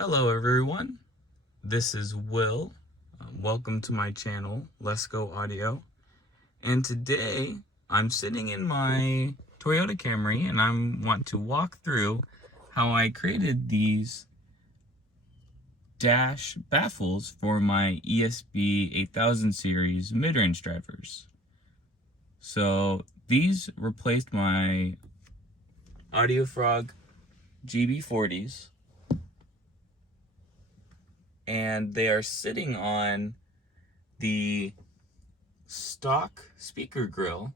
Hello everyone, this is Will. Welcome to my channel, Let's Go Audio. And today I'm sitting in my Toyota Camry and I want to walk through how I created these dash baffles for my ESB 8000 series mid-range drivers. So these replaced my AudioFrog GB40s. And they are sitting on the stock speaker grill.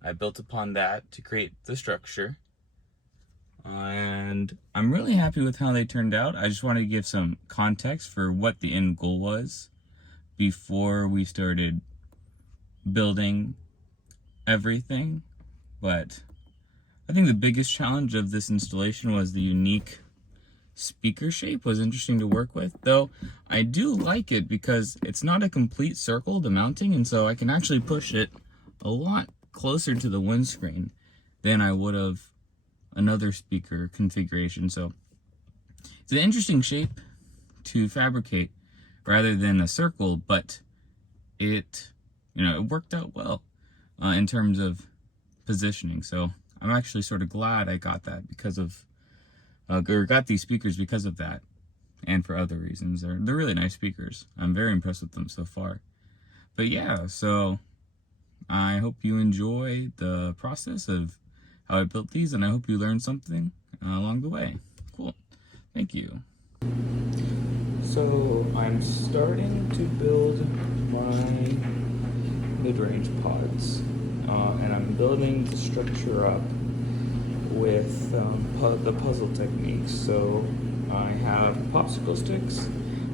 I built upon that to create the structure. And I'm really happy with how they turned out. I just wanted to give some context for what the end goal was before we started building everything. But I think the biggest challenge of this installation was the unique speaker shape was interesting to work with, though I do like it because it's not a complete circle, the mounting, and so I can actually push it a lot closer to the windscreen than I would have another speaker configuration. So it's an interesting shape to fabricate rather than a circle, but it worked out well in terms of positioning. So I'm actually sort of glad I got that because of got these speakers because of that, and for other reasons. They're really nice speakers. I'm very impressed with them so far. But yeah, so I hope you enjoy the process of how I built these, and I hope you learned something along the way. Cool. Thank you. So I'm starting to build my mid-range pods, and I'm building the structure up with the puzzle techniques. So I have popsicle sticks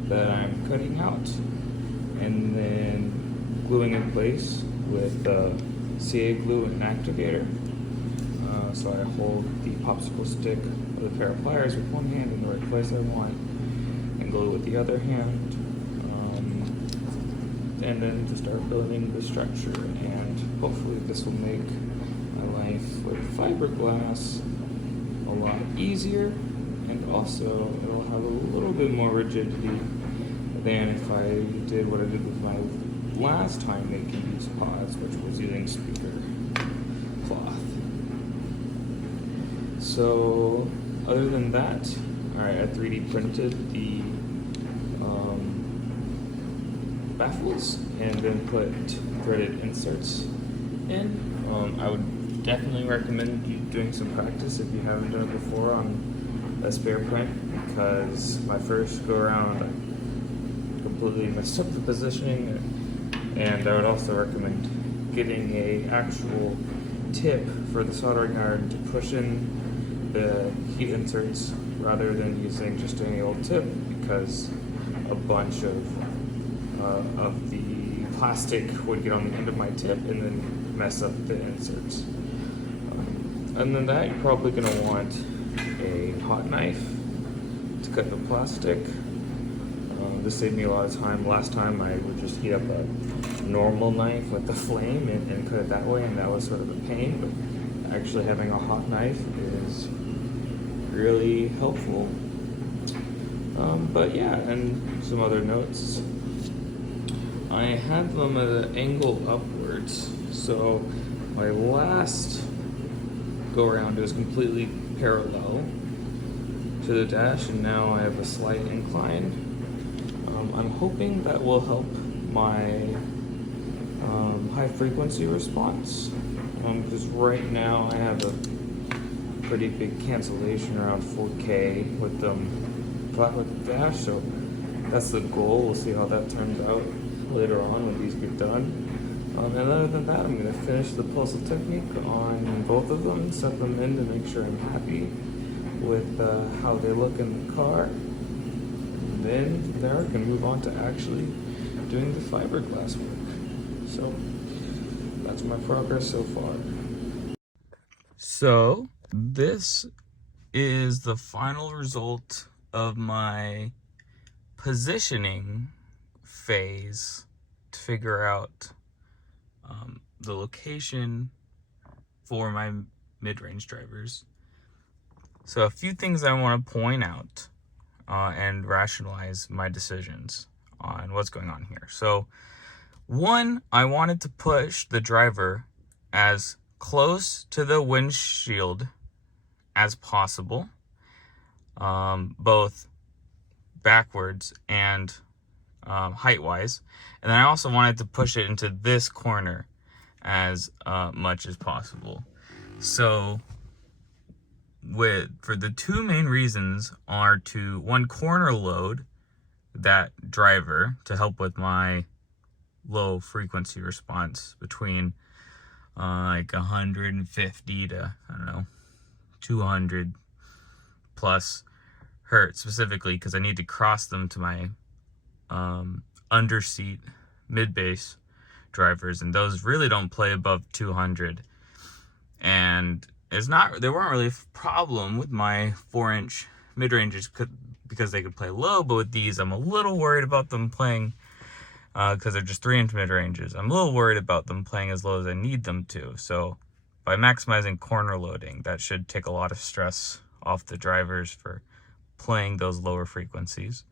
that I'm cutting out and then gluing in place with CA glue and an activator. So I hold the popsicle stick with a pair of pliers with one hand in the right place I want and glue with the other hand, and then to start building the structure. And hopefully this will make my life with fiberglass a lot easier, and also it'll have a little bit more rigidity than if I did what I did with my last time making these pods, which was using speaker cloth. So other than that, alright, I 3D printed the baffles and then put threaded inserts in. I would definitely recommend you doing some practice if you haven't done it before on a spare print, because my first go around I completely messed up the positioning, and I would also recommend getting a actual tip for the soldering iron to push in the heat inserts rather than using just any old tip, because a bunch of the plastic would get on the end of my tip and then mess up the inserts. And then that, you're probably going to want a hot knife to cut the plastic. This saved me a lot of time. Last time I would just heat up a normal knife with the flame and cut it that way, and that was sort of a pain, but actually having a hot knife is really helpful. But yeah, and some other notes. I had them at an angle upwards, so my last go around it was completely parallel to the dash, and now I have a slight incline. I'm hoping that will help my high frequency response, because right now I have a pretty big cancellation around 4K with flat with the dash, so that's the goal. We'll see how that turns out later on when these get done. And other than that, I'm going to finish the puzzle technique on both of them, set them in to make sure I'm happy with how they look in the car. And then from there I can move on to actually doing the fiberglass work. So that's my progress so far. So this is the final result of my positioning phase to figure out the location for my mid-range drivers. So a few things I want to point out and rationalize my decisions on what's going on here. So one, I wanted to push the driver as close to the windshield as possible, both backwards and height-wise. And then I also wanted to push it into this corner as much as possible. So for the two main reasons are to, one, corner load that driver to help with my low frequency response between like 150 to, I don't know, 200 plus hertz, specifically because I need to cross them to my underseat mid-bass drivers, and those really don't play above 200. And they weren't really a problem with my 4-inch mid-ranges because they could play low, but with these I'm a little worried about them playing, because they're just 3-inch mid-ranges. I'm a little worried about them playing as low as I need them to. So by maximizing corner loading, that should take a lot of stress off the drivers for playing those lower frequencies.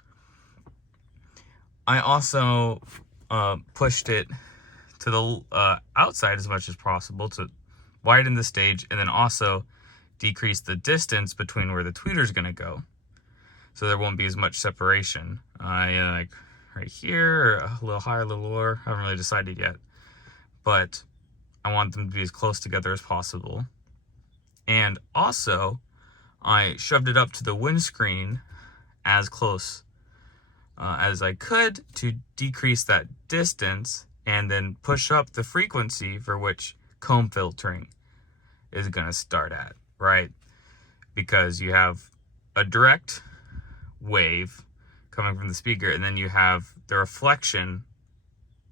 I also pushed it to the outside as much as possible to widen the stage, and then also decrease the distance between where the tweeter's going to go, so there won't be as much separation. Like right here, or a little higher, a little lower. I haven't really decided yet, but I want them to be as close together as possible. And also, I shoved it up to the windscreen as close as I could to decrease that distance, and then push up the frequency for which comb filtering is going to start at, right? Because you have a direct wave coming from the speaker, and then you have the reflection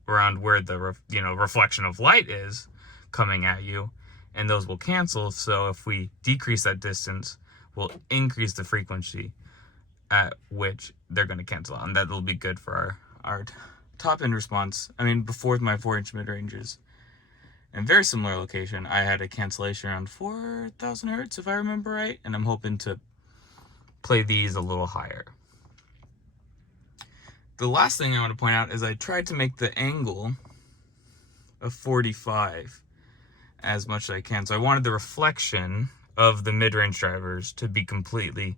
around where the reflection of light is coming at you, and those will cancel. So if we decrease that distance, we'll increase the frequency at which they're going to cancel out, and that will be good for our top end response. I mean, before my 4-inch mid-ranges, in very similar location, I had a cancellation around 4,000 hertz, if I remember right, and I'm hoping to play these a little higher. The last thing I want to point out is I tried to make the angle of 45 as much as I can. So I wanted the reflection of the mid-range drivers to be completely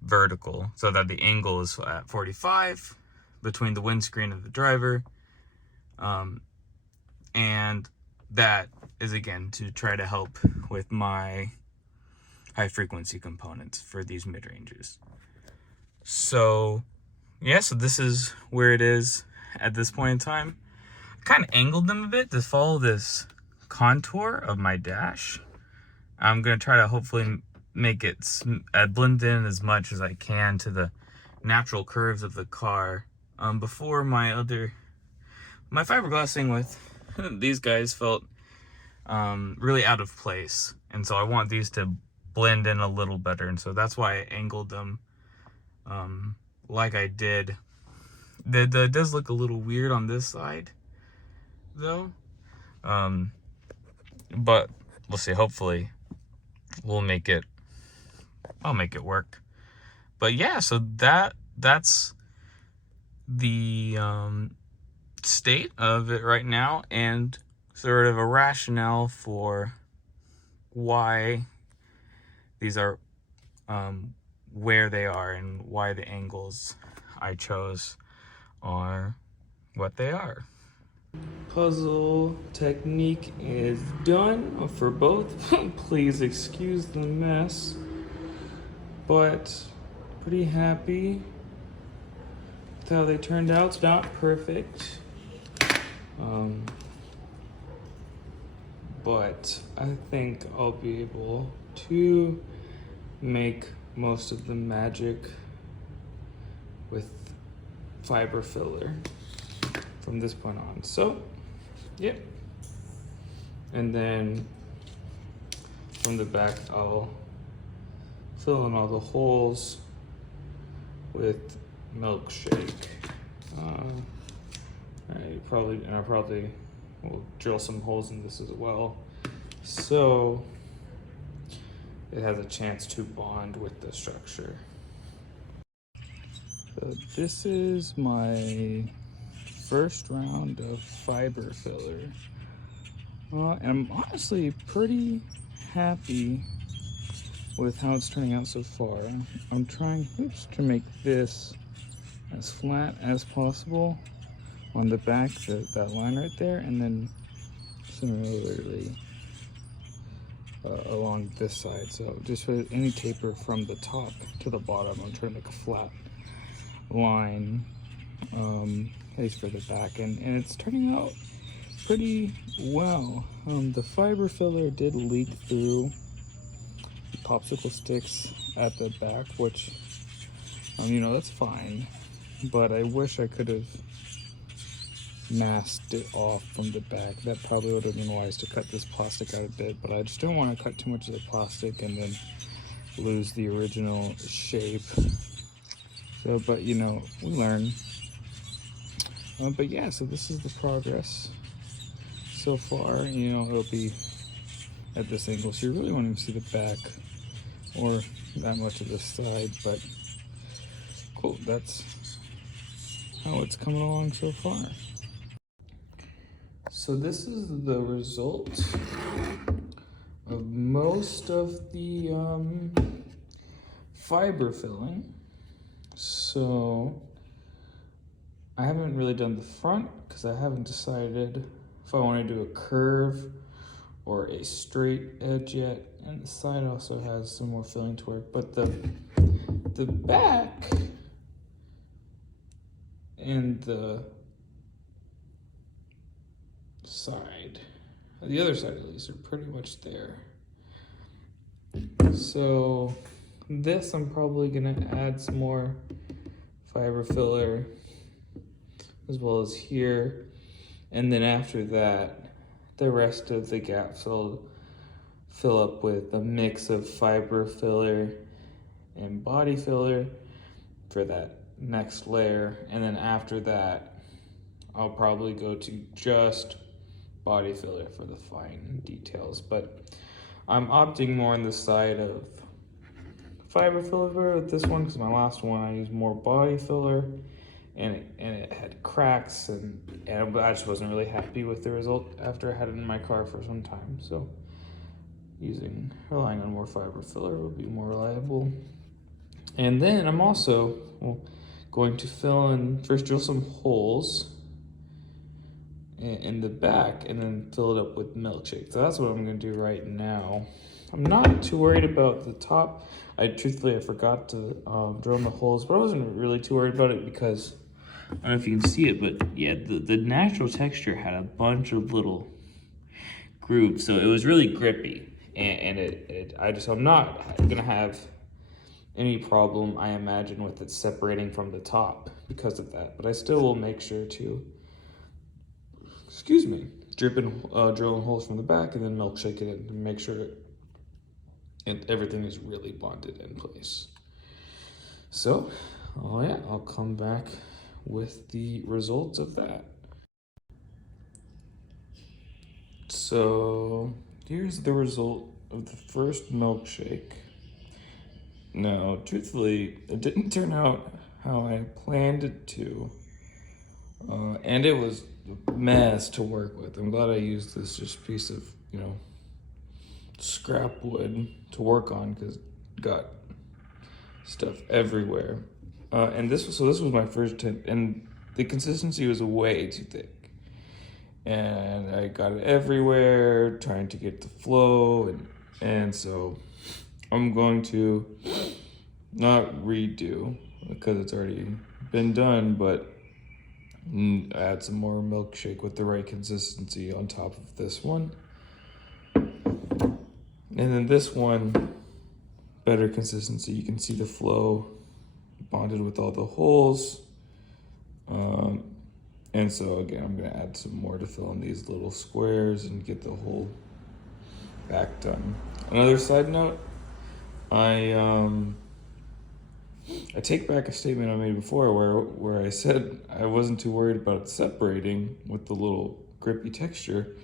vertical, so that the angle is at 45 between the windscreen of the driver. And that is, again, to try to help with my high frequency components for these mid-ranges. So yeah, so this is where it is at this point in time. I kind of angled them a bit to follow this contour of my dash. I'm going to try to hopefully make it blend in as much as I can to the natural curves of the car. Before my fiberglassing with these guys felt really out of place, and so I want these to blend in a little better, and so that's why I angled them like I did. That does look a little weird on this side though, but we'll see. Hopefully I'll make it work. But yeah, so that's the state of it right now, and sort of a rationale for why these are where they are, and why the angles I chose are what they are. Puzzle technique is done for both. Please excuse the mess, but pretty happy with how they turned out. It's not perfect, but I think I'll be able to make most of the magic with fiber filler from this point on. So yeah, and then from the back I'll fill in all the holes with milkshake. I probably will drill some holes in this as well, so it has a chance to bond with the structure. So this is my first round of fiber filler. And I'm honestly pretty happy with how it's turning out so far. I'm trying to make this as flat as possible on the back, that line right there, and then similarly along this side. So just for any taper from the top to the bottom, I'm trying to make a flat line, at least for the back, and it's turning out pretty well. The fiber filler did leak through the popsicle sticks at the back, which, you know, that's fine, but I wish I could have masked it off from the back. That probably would have been wise to cut this plastic out a bit, but I just don't want to cut too much of the plastic and then lose the original shape. So, but you know, we learn. But yeah, so this is the progress so far. You know, it'll be at this angle, so you really won't even see the back or that much of the side, but cool, that's how it's coming along so far. So this is the result of most of the fiber filling. So I haven't really done the front because I haven't decided if I want to do a curve or a straight edge yet, and the side also has some more filling to work, but the back and the side, the other side at least, are pretty much there. So this, I'm probably gonna add some more fiber filler as well as here, and then after that the rest of the gaps will fill up with a mix of fiber filler and body filler for that next layer, and then after that I'll probably go to just body filler for the fine details. But I'm opting more on the side of fiber filler with this one because my last one I used more body filler, and it had cracks, and I just wasn't really happy with the result after I had it in my car for some time. So relying on more fiber filler will be more reliable. And then I'm also going to drill some holes in the back and then fill it up with milkshake. So that's what I'm gonna do right now. I'm not too worried about the top. Truthfully, I forgot to drill in the holes, but I wasn't really too worried about it because, I don't know if you can see it, but yeah, the natural texture had a bunch of little grooves, so it was really grippy. And I'm not gonna have any problem, I imagine, with it separating from the top because of that. But I still will make sure to, drill in holes from the back and then milkshake it in to make sure everything is really bonded in place. So, yeah, I'll come back with the results of that. So, here's the result of the first milkshake. Now, truthfully, it didn't turn out how I planned it to, and it was a mess to work with. I'm glad I used this just piece of, scrap wood to work on because it got stuff everywhere. And this was my first attempt, and the consistency was way too thick. And I got it everywhere, trying to get the flow, and so I'm going to not redo because it's already been done, but add some more milkshake with the right consistency on top of this one. And then this one, better consistency. You can see the flow bonded with all the holes. And so again, I'm gonna add some more to fill in these little squares and get the whole back done. Another side note, I take back a statement I made before where I said I wasn't too worried about it separating with the little grippy texture,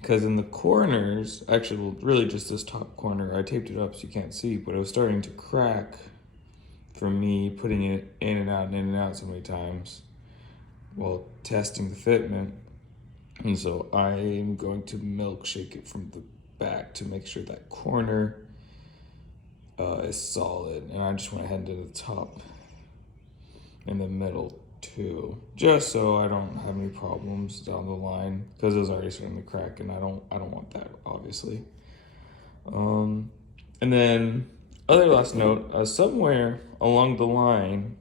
because in the corners, actually, well, really just this top corner, I taped it up so you can't see, but it was starting to crack for me putting it in and out so many times while testing the fitment. And so I'm going to milkshake it from the back to make sure that corner is solid. And I just went ahead and did the top in the middle too, just so I don't have any problems down the line, because it was already starting to crack, and I don't want that, obviously. And then other last note, somewhere along the line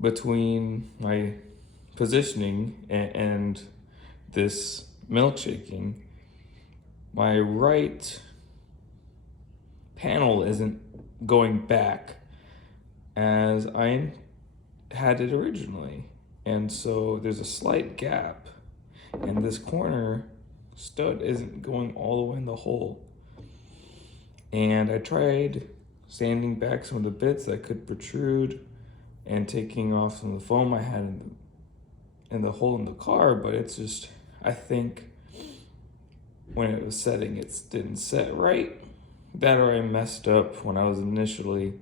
between my positioning and this milkshaking, my right panel isn't going back as I had it originally. And so there's a slight gap, and this corner stud isn't going all the way in the hole. And I tried sanding back some of the bits that could protrude and taking off some of the foam I had in the hole in the car, but it's just, I think when it was setting, it didn't set right. That, or I messed up when I was initially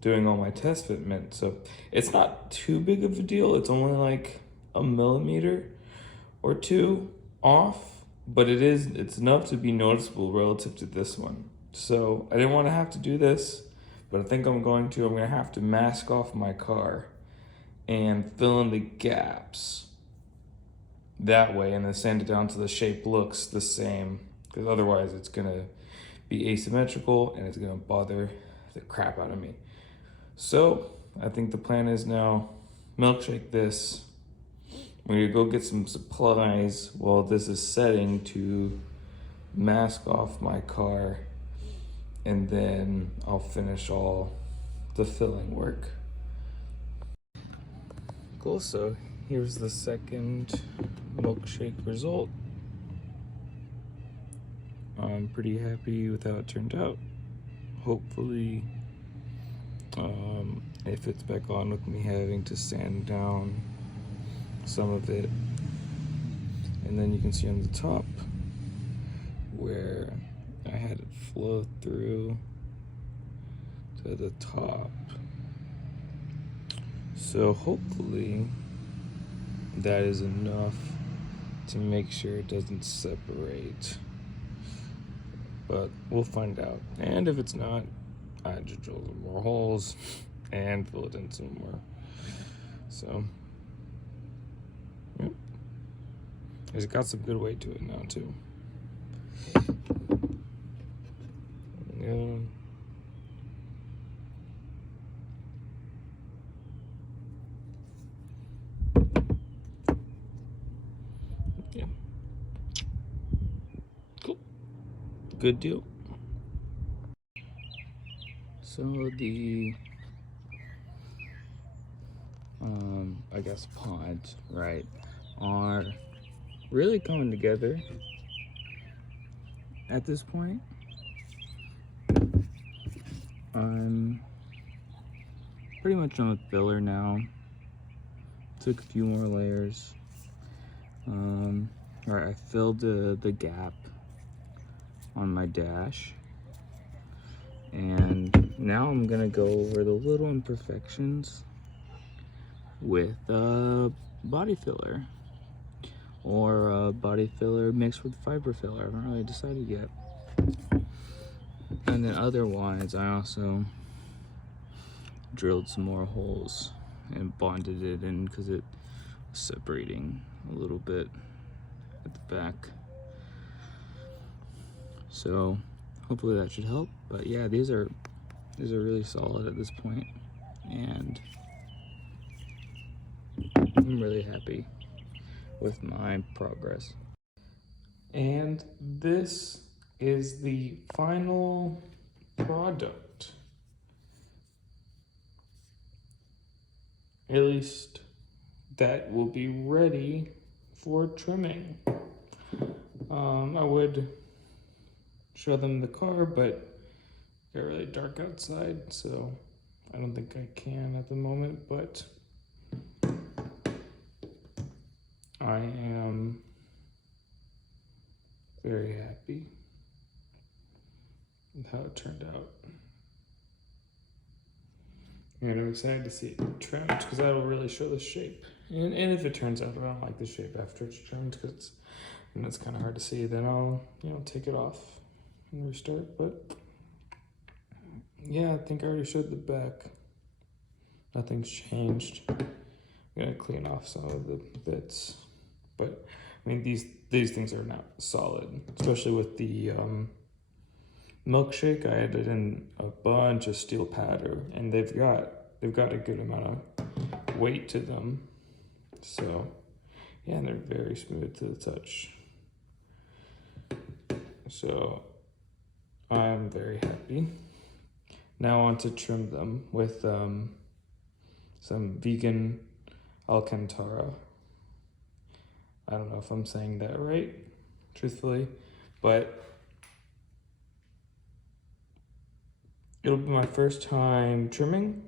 doing all my test fitment. So it's not too big of a deal. It's only like a millimeter or two off, but it's enough to be noticeable relative to this one. So I didn't want to have to do this, but I think I'm going to have to mask off my car and fill in the gaps that way, and then sand it down so the shape looks the same, because otherwise it's gonna be asymmetrical and it's gonna bother the crap out of me. So I think the plan is now milkshake this. We're gonna go get some supplies while this is setting to mask off my car, and then I'll finish all the filling work. Cool, so here's the second milkshake result. I'm pretty happy with how it turned out. Hopefully, it fits back on with me having to sand down some of it. And then you can see on the top where I had it flow through to the top. So hopefully that is enough to make sure it doesn't separate, but we'll find out. And if it's not, I just drill some more holes and fill it in some more. So yep, it's got some good weight to it now too. Yeah. Yeah. Cool. Good deal. So the I guess pods, right, are really coming together at this point. I'm pretty much on the filler now. Took a few more layers. Right, I filled the gap on my dash, and now I'm gonna go over the little imperfections with body filler, or body filler mixed with fiber filler. I haven't really decided yet. And then otherwise, I also drilled some more holes and bonded it in because it was separating a little bit at the back. So hopefully that should help. But yeah, these are really solid at this point, and I'm really happy with my progress. And this is the final product. At least that will be ready for trimming. I would show them the car, but it got really dark outside, so I don't think I can at the moment, but I am very happy. how it turned out. And I'm excited to see it trimmed because that'll really show the shape. And if it turns out I don't like the shape after it's trimmed, because it's kind of hard to see, then I'll take it off and restart. But yeah, I think I already showed the back. Nothing's changed. I'm gonna clean off some of the bits, but I mean these things are not solid, especially with the milkshake. I added in a bunch of steel powder, and they've got a good amount of weight to them. So yeah, and they're very smooth to the touch. So I'm very happy. Now on to trim them with some vegan Alcantara. I don't know if I'm saying that right, truthfully, but it'll be my first time trimming,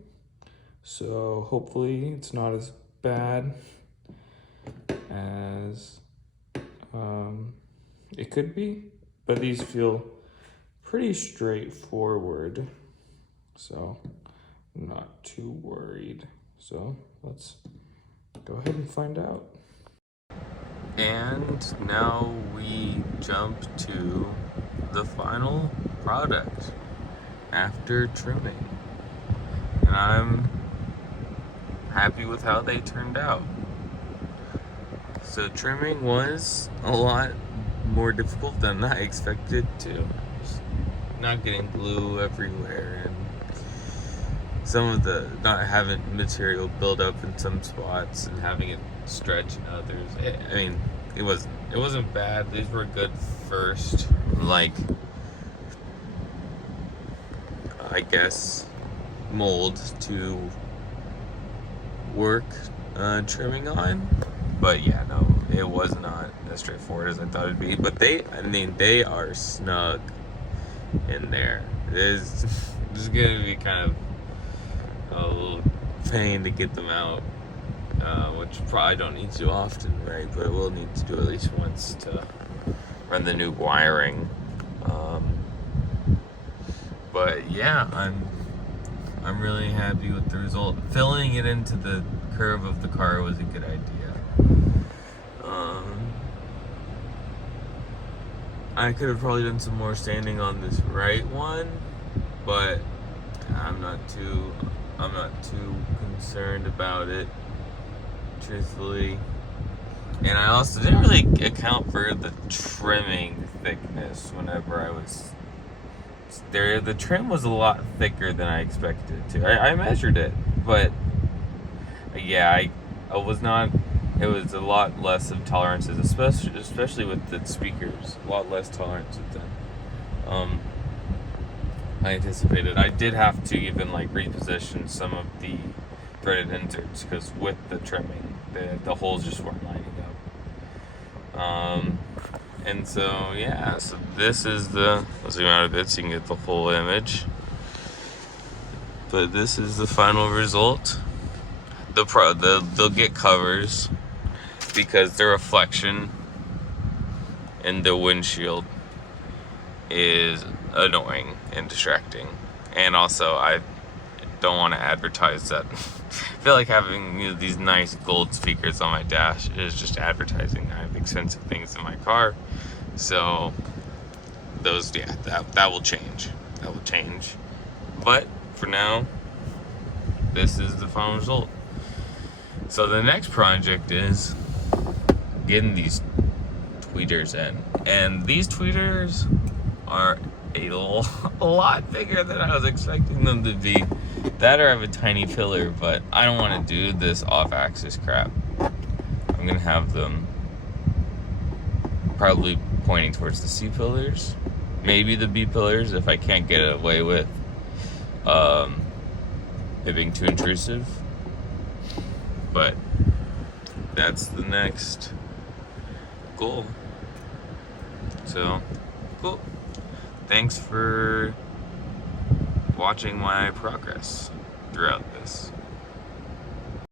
so hopefully it's not as bad as it could be, but these feel pretty straightforward, so I'm not too worried. So let's go ahead and find out. And now we jump to the final product after trimming. And I'm happy with how they turned out. So trimming was a lot more difficult than I expected to. Just not getting glue everywhere, and some of the not having material build up in some spots and having it stretch in others. I mean, it wasn't bad. These were good first, like, I guess, mold to work trimming on. But yeah, no, it was not as straightforward as I thought it'd be. But they are snug in there. It's gonna be kind of a little pain to get them out, which probably don't need to often, right? But we'll need to do at least once to run the new wiring. But yeah, I'm really happy with the result. Filling it into the curve of the car was a good idea. I could have probably done some more sanding on this right one, but I'm not too concerned about it, truthfully. And I also didn't really account for the trimming thickness whenever I was there. The trim was a lot thicker than I expected it to. I measured it, but yeah, I was not. It was a lot less of tolerances, especially with the speakers. A lot less tolerances than I anticipated. I did have to even reposition some of the threaded inserts because with the trimming, the holes just weren't lining up. And so yeah, so this is let's zoom out a bit so you can get the whole image. But this is the final result. They'll get covers because the reflection in the windshield is annoying and distracting. And also, I don't want to advertise that. I feel like having these nice gold speakers on my dash is just advertising. I have expensive things in my car. So those, yeah, that will change. That will change. But for now, this is the final result. So the next project is getting these tweeters in. And these tweeters are a lot bigger than I was expecting them to be. That or I have a tiny pillar, but I don't want to do this off-axis crap. I'm going to have them probably pointing towards the C pillars, maybe the B pillars if I can't get away with it being too intrusive. But that's the next goal. So, cool. Thanks for watching my progress throughout this.